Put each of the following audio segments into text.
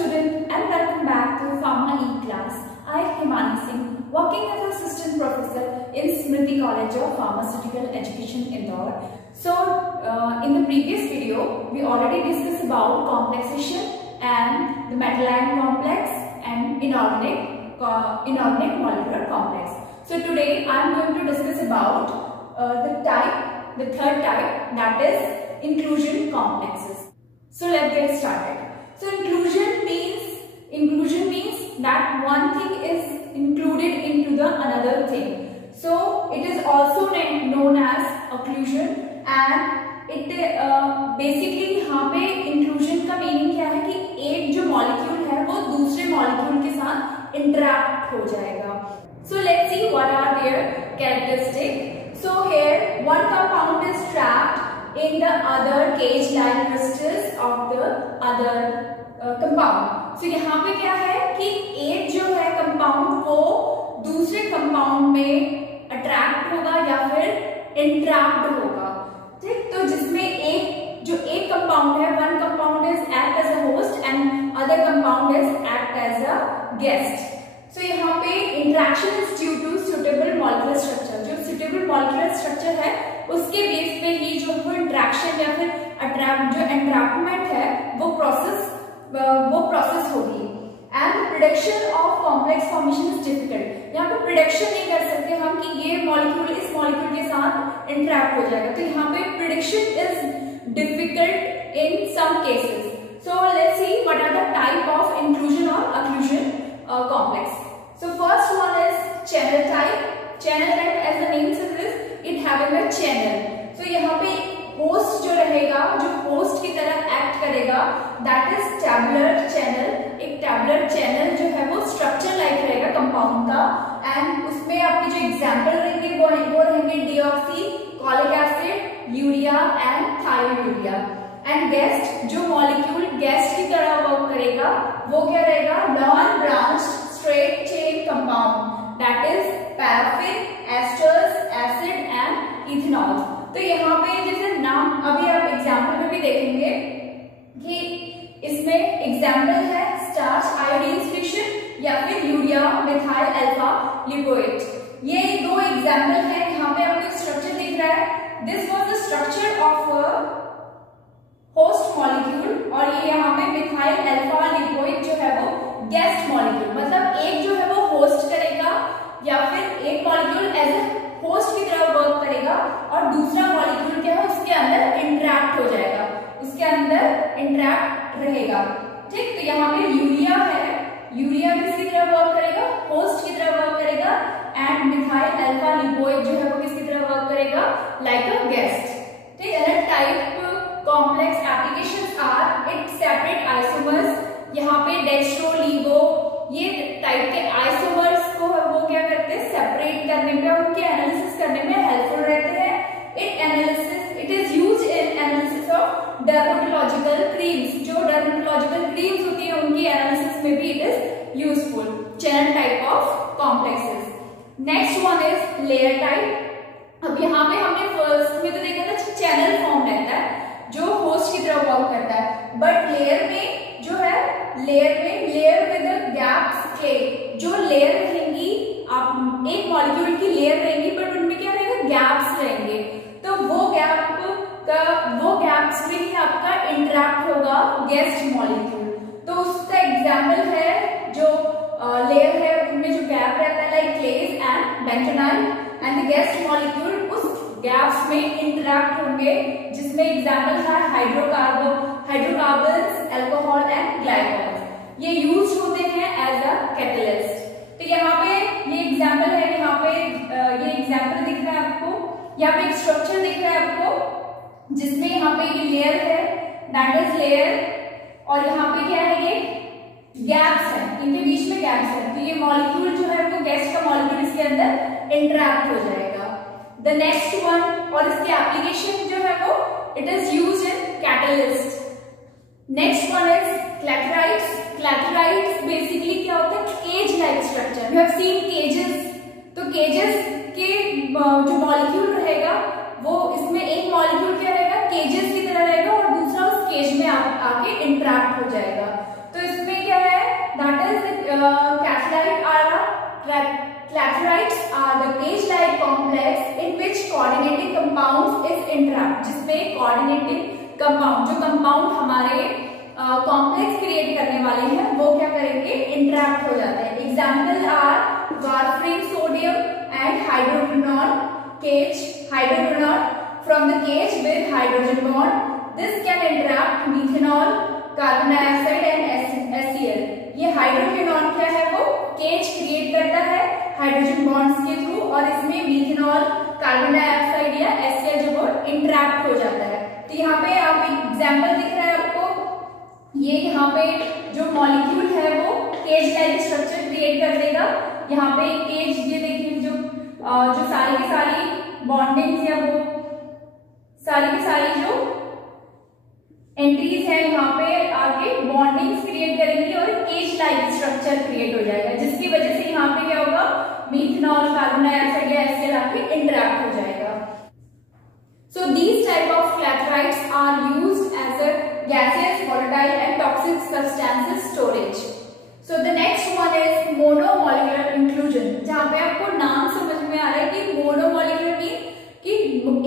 student and welcome back to Pharma E class. I am Himani Singh, working as assistant professor in Smriti College of Pharmaceutical Education, Indore. So, in the previous video, we already discussed about complexation and the metal ion complex and inorganic molecular complex. So today I am going to discuss about the third type, that is inclusion complexes. So let's get started. So inclusion means that one thing is included into the another thing. So it is also known as occlusion, and it basically यहाँ पे inclusion का meaning क्या है कि एक जो molecule है वो दूसरे molecule के साथ interact हो जाएगा. So let's see what are their characteristics. So here one compound is trapped in the other cage-like crystals of the other compound. So यहाँ पे क्या है कि एक जो है compound वो दूसरे compound में attract होगा या फिर entrapped होगा, ठीक. तो जिसमें एक compound है, one compound is act as a host and other compound is act as a guest. So यहाँ पे interaction is due to suitable molecular structure. जो suitable molecular structure है उसके बेस पे ही जो वो interaction या फिर जो entrapment है वो process होगी. And prediction of complex formation is difficult. यहाँ पे prediction नहीं कर सकते हम कि ये molecule इस molecule के साथ entrap हो जाएगा. तो यहाँ पे prediction is difficult in some cases. So let's see what are the type of inclusion or occlusion complex. So first one is channel type. Channel type, as the name says, it having a channel. So यहाँ पे host जो रहेगा, जो host की तरह act करेगा, that is tabular channel. एक tabular channel जो है वो structure like रहेगा compound का, and उसमें आपके जो example रहेंगे वो रहेंगे deoxycholic acid, urea and thiourea. And guest जो molecule guest की तरह work करेगा वो क्या रहेगा, non-branched straight chain compound, that is paraffin, esters, acid and ethanol. तो यहाँ पे जैसे नाम अभी आप एग्जाम्पल में भी देखेंगे कि इसमें एग्जाम्पल है स्टार्च आयोडीन सॉल्यूशन या फिर यूरिया मिथाइल अल्फा लिपोएट. ये दो एग्जाम्पल है. यहाँ पे आपको स्ट्रक्चर दिख रहा है. This was the structure of host molecule, और ये यहाँ पे मिथाइल अल्फा लिपोइड जो है वो गेस्ट मॉलिक्यूल. मतलब एक जो है वो होस्ट करेगा या फिर एक मॉलिक्यूल एज ए होस्ट की तरह वर्क करेगा और दूसरा मॉलिक्यूल क्या है उसके अंदर इंटरैक्ट हो जाएगा, उसके अंदर इंटरैक्ट रहेगा, ठीक. तो यहाँ पे यूरिया है, यूरिया किसकी तरह वर्क करेगा, होस्ट की तरह वर्क करेगा, एंड मिथाइल अल्फा लिपोइड जो है वो किसकी तरह वर्क करेगा, लाइक अ गेस्ट, ठीक. अलग type complex applications are it separate isomers. यहाँ पे डेक्स्ट्रो लीवो ये टाइप के आइसोमर्स को वो क्या करते हैं, सेपरेट करने में और उनके एनालिसिस करने में हेल्पफुल रहते हैं. It is used in analysis of dermatological creams. जो डर्मेटोलॉजिकल क्रीम्स होती है उनकी एनालिसिस में भी it is useful. Channel type of complexes. Next one is layer type. अब यहाँ पे हमने फर्स्ट में तो देखा था चैनल फॉर्म रहता है जो होस्ट की तरह वर्क करता है, बट लेयर में जो है लेयर विद गैप्स के जो लेयर रहेंगी, आप एक मॉलिक्यूल की लेयर रहेंगी बट उनमें क्या रहेगा, गैप्स रहेंगे. तो वो गैप्स में ही आपका इंटरैक्ट होगा गेस्ट मॉलिक्यूल. तो उसका एग्जाम्पल है जो लेयर है उनमें जो गैप रहता है like clays and bentonite, and the guest molecule उस गैप्स में इंटरैक्ट होंगे, जिसमें एग्जाम्पल है हाइड्रोकार्बन्स, अल्कोहल एंड ग्लाइकॉल. ये यूज होते हैं एज अ कैटलिस्ट. तो यहाँ पे ये एग्जाम्पल है, यहाँ पे ये एग्जाम्पल दिख रहा है आपको, यहाँ पे एक स्ट्रक्चर दिख रहा है आपको जिसमें यहाँ पे ये लेयर है, दैट इज लेयर, और यहाँ पे क्या है, ये गैप्स है, इनके बीच में गैप्स है. तो ये मॉलिक्यूल जो है वो गैस का मॉलिक्यूल इसके अंदर इंटरैक्ट हो जाएगा. द नेक्स्ट वन, और इसकी एप्लीकेशन जो है वो it is used in catalyst. Next one is clathrates. Clathrates basically क्या होता है, cage like structure. You have seen cages. तो केजेस के जो मॉलिक्यूल रहेगा वो इसमें एक मॉलिक्यूल क्या रहेगा, केजेस की तरह रहेगा, और दूसरा उस केज में आके इंटरैक्ट हो जाएगा. तो इसमें क्या कोऑर्डिनेटिंग कंपाउंड, जो कंपाउंड हमारे कॉम्प्लेक्स क्रिएट करने वाले हैं वो क्या करेंगे, इंटरैक्ट हो जाते हैं। Example are warfarin sodium and hydroquinone cage, hydroquinone from the cage with hydrogen bond, this can interact methanol, carbon dioxide and HCl। ये हाइड्रोक्विनोन क्या है, वो केज क्रिएट करता है हाइड्रोजन बॉन्ड्स के थ्रू और इसमें मिथेनॉल, कार्बन डाइऑक्साइड या HCl जो वो इंटरैक्ट हो जाता है। तो यहाँ पे आप एग्जाम्पल दिख रहा है आपको, ये यहाँ पे जो मॉलिक्यूल है वो केज लाइक स्ट्रक्चर क्रिएट कर देगा। यहाँ पे केज, ये देखिए जो सारी की सारी बॉन्डिंग्स या वो सारी की सारी जो एंट्रीज है यहाँ पे आके बॉन्डिंग्स क्रिएट करेंगी और केज लाइक स्ट्रक्चर क्रिएट हो जाएगा, जिसकी वजह से यहाँ पे क्या होगा, मिथेनॉल, कार्बन डाइऑक्साइड या HCl आके इंटरैक्ट हो जाएगा। So these type of clatterides are used as a gaseous, volatile and toxic substances storage. So the next one is monomolecular inclusion, जहाँ पे आपको नाम समझ में आ रहा है कि monomolecular मीन कि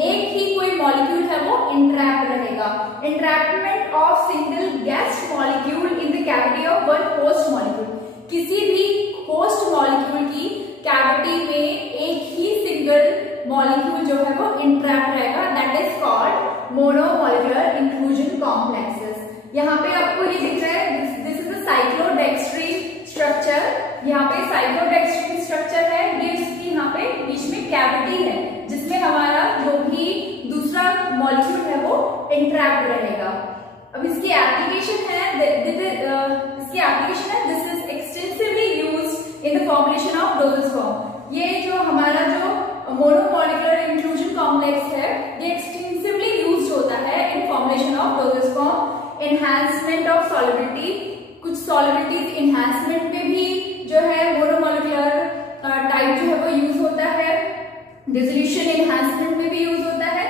एक ही कोई मॉलिक्यूल है वो इंटरैक्ट रहेगा। Entrapment of single guest molecule in the cavity of one host molecule, किसी भी होस्ट मॉलिक्यूल की कैविटी में एक ही सिंगल मॉलिक्यूल जो है वो इंटरैक्ट रहेगा, that is called monomolecular inclusion complexes. यहाँ पे आपको ये दिख रहा है, this is the cyclodextrin structure. यहाँ पे साइक्लोडेक्स्ट्रीन स्ट्रक्चर है, ये इसकी यहाँ पे बीच में कैविटी है जिसमें हमारा जो भी दूसरा मॉलिक्यूल है वो इंटरैक्ट रहेगा। अब इसकी एप्लीकेशन है, this is extensively used in the formulation of dosage form. ये जो हमारा जो मोनोमॉलिक्यूलर इंक्लूजन कॉम्प्लेक्स है ये एक्सटेंसिवली यूज्ड होता है इन formulation of dosage form, enhancement of solubility, कुछ सॉल्युबिलिटीज एनहांसमेंट में भी जो है मोनोमॉलिक्यूलर टाइप जो है वो यूज होता है, डिसोल्यूशन एनहांसमेंट में भी यूज होता है,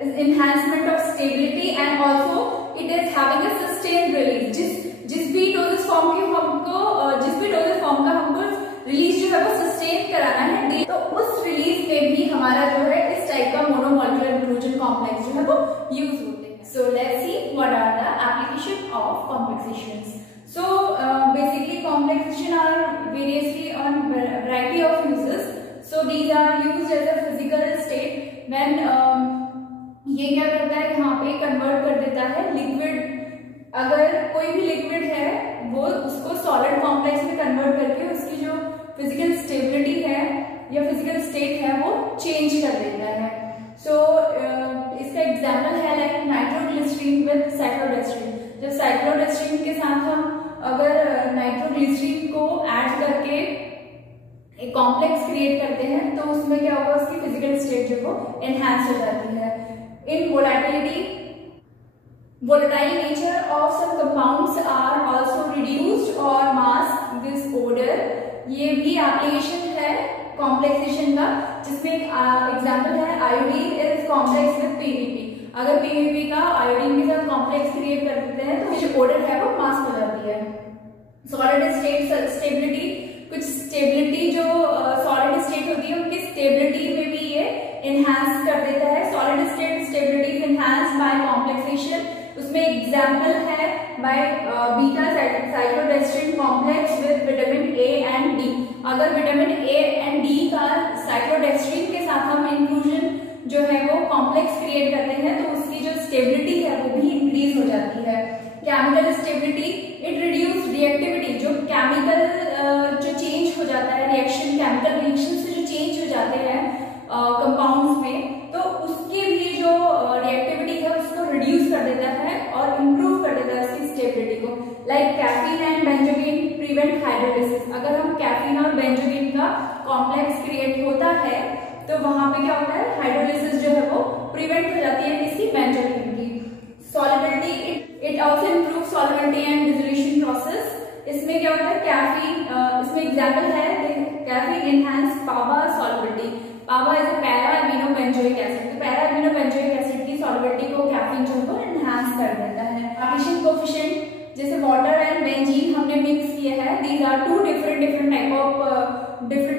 enhancement of stability and also it is having a sustained release. जिस भी डोसेज फॉर्म का हमको रिलीज जो है वो सस्टेन कराना है, तो उस रिलीज में भी हमारा जो है इस टाइप का मोनोमॉलिक्यूलर इंक्लूजन कॉम्प्लेक्स जो है वो यूज होते हैं। So let's see what are the application of complexations. So basically complexation are variously on variety of uses. So these are used as a physical state when ये क्या करता है, यहाँ पे कन्वर्ट कर देता है लिक्विड, अगर कोई भी लिक्विड है वो उसको सॉलिड कॉम्प्लेक्स में कन्वर्ट करके उसकी जो फिजिकल स्टेबिलिटी है या फिजिकल स्टेट है वो चेंज कर देता है। सो इसका एग्जाम्पल है लाइक नाइट्रोग्लिसरीन विद साइक्लोडेक्स्ट्रीन। जब साइक्लोडेक्स्ट्रीन के साथ हम अगर नाइट्रोग्लिसरीन को ऐड करके एक कॉम्प्लेक्स क्रिएट करते हैं तो उसमें क्या होगा, उसकी फिजिकल स्टेट जो वो एनहांस हो जाती है। इन volatility, volatile nature of some compounds are also reduced or mass disorder, ये भी एप्लीकेशन है कॉम्प्लेक्सेशन का, जिसमें एग्जांपल है iodine is complex with PVP. अगर पीवीपी का आयोडीन के साथ कॉम्प्लेक्स क्रिएट कर देते हैं तो जो ऑर्डर है वो मास हो जाती है। सॉलिड स्टेट स्टेबिलिटी, कुछ स्टेबिलिटी जो सॉलिड स्टेट होती है उनकी स्टेबिलिटी में भी ये एनहांस कर देता है। Solid state stability is enhanced by complexation, उसमें एग्जाम्पल है by beta cyclodextrin complex with vitamin A and D. अगर विटामिन ए एंड डी का साइक्लोडेक्स्ट्रीन के साथ हम इंक्लूजन जो है वो कॉम्प्लेक्स क्रिएट करते हैं तो उसकी जो स्टेबिलिटी है वो भी इंक्रीज हो जाती है। Chemical stability, it reduce reactivity, जो केमिकल जो चेंज हो जाता है, रिएक्शन केमिकल रिएक्शन से जो चेंज हो जाते हैं कंपाउंड्स में, तो उसके भी जो रिएक्टिविटी है उसको रिड्यूस कर देता है और इम्प्रूव कर देता है उसकी स्टेबिलिटी को। Like caffeine and benzocaine prevent hydrolysis. अगर हम कैफीन और बेंजोगिन का कॉम्प्लेक्स क्रिएट होता है तो वहां पे क्या होता है, हाइड्रोलिसिस जो है वो प्रिवेंट हो जाती है किसी बेंजोगिन की। Solubility, it also improve solubility and dissolution process. इसमें क्या होता है, कैफीन, इसमें एग्जांपल है caffeine enhance PABA solubility. PABA is a para amino benzoic acid, तो पैरा अमीनो बेंजोइक एसिड की सॉल्युबिलिटी को कैफीन जो है एनहांस कर देता है। पार्टीशन कोएफिशिएंट, जैसे वाटर एंड बेंजीन हमने मिक्स किया है, these are two different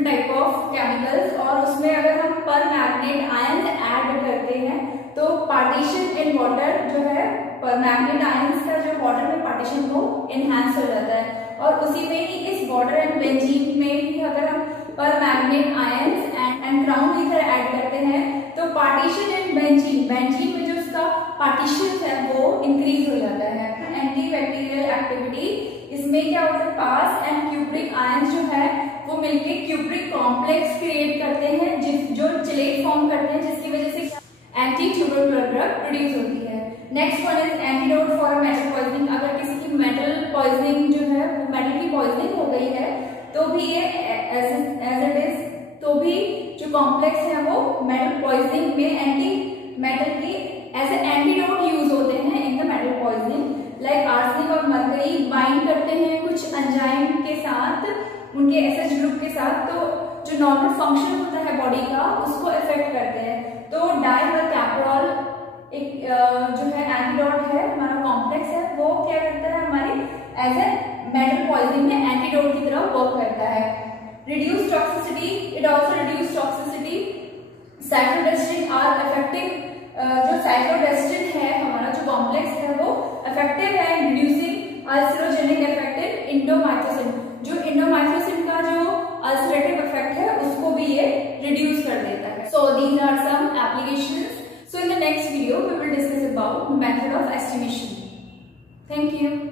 type of chemicals, और उसमें अगर हम पर मैग्नेट आयन ऐड करते हैं तो पार्टीशन इन वाटर जो है परमैंगनेट आयंस का जो वाटर में पार्टीशन वो एनहांस हो जाता है। और उसी में ही इस वाटर एंड बेंजीन में ही अगर हम permanganate ions and ground ether add करते हैं तो पार्टीशन इन बेंजीन में जो उसका पार्टीशन है वो इंक्रीज हो जाता है। एंटी बैक्टीरियल एक्टिविटी इसमें क्या होता है, पास एंड क्यूप्रिक आयंस जो है वो मिलके क्यूप्रिक कॉम्प्लेक्स क्रिएट करते हैं जो चिलेट फॉर्म करते हैं, जिसकी वजह से एंटी ट्यूबरकुलर ड्रग प्रोड्यूस होती है। Next one is antidote for metal poisoning. अगर किसी की मेटल पॉइजनिंग जो है वो मेटल की पॉइजनिंग हो गई है तो भी ये एज इट इज तो भी जो कॉम्प्लेक्स है वो मेटल पॉइजनिंग में एंटी मेटल की एज ए एंटीडोट यूज होते हैं in the metal poisoning. Like arsenic और मरकरी बाइंड करते हैं कुछ एंजाइम के साथ, उनके एसएच ग्रुप के साथ, तो जो नॉर्मल फंक्शन होता है बॉडी का उसको इफेक्ट करते हैं। तो डाइमरकैप्रोल एक जो है एंटीडोट है, हमारा कॉम्प्लेक्स है, वो क्या करता है हमारे एज ए मेटल पॉइजनिंग में एंटीडोट की तरह वर्क करता है। Reduce toxicity, it also reduce toxicity. Cyclodextrin are effective, जो साइक्लोडेस्टिन है हमारा जो कॉम्प्लेक्स है वो इफेक्टिव है in reducing ulcerogenic effect in indomethacin. जो इंडोमाइथोसिन का जो अल्सरेटिव इफेक्ट है उसको भी ये रिड्यूस कर देता है। So these are some applications. So in the next video we will discuss about method of estimation. Thank you.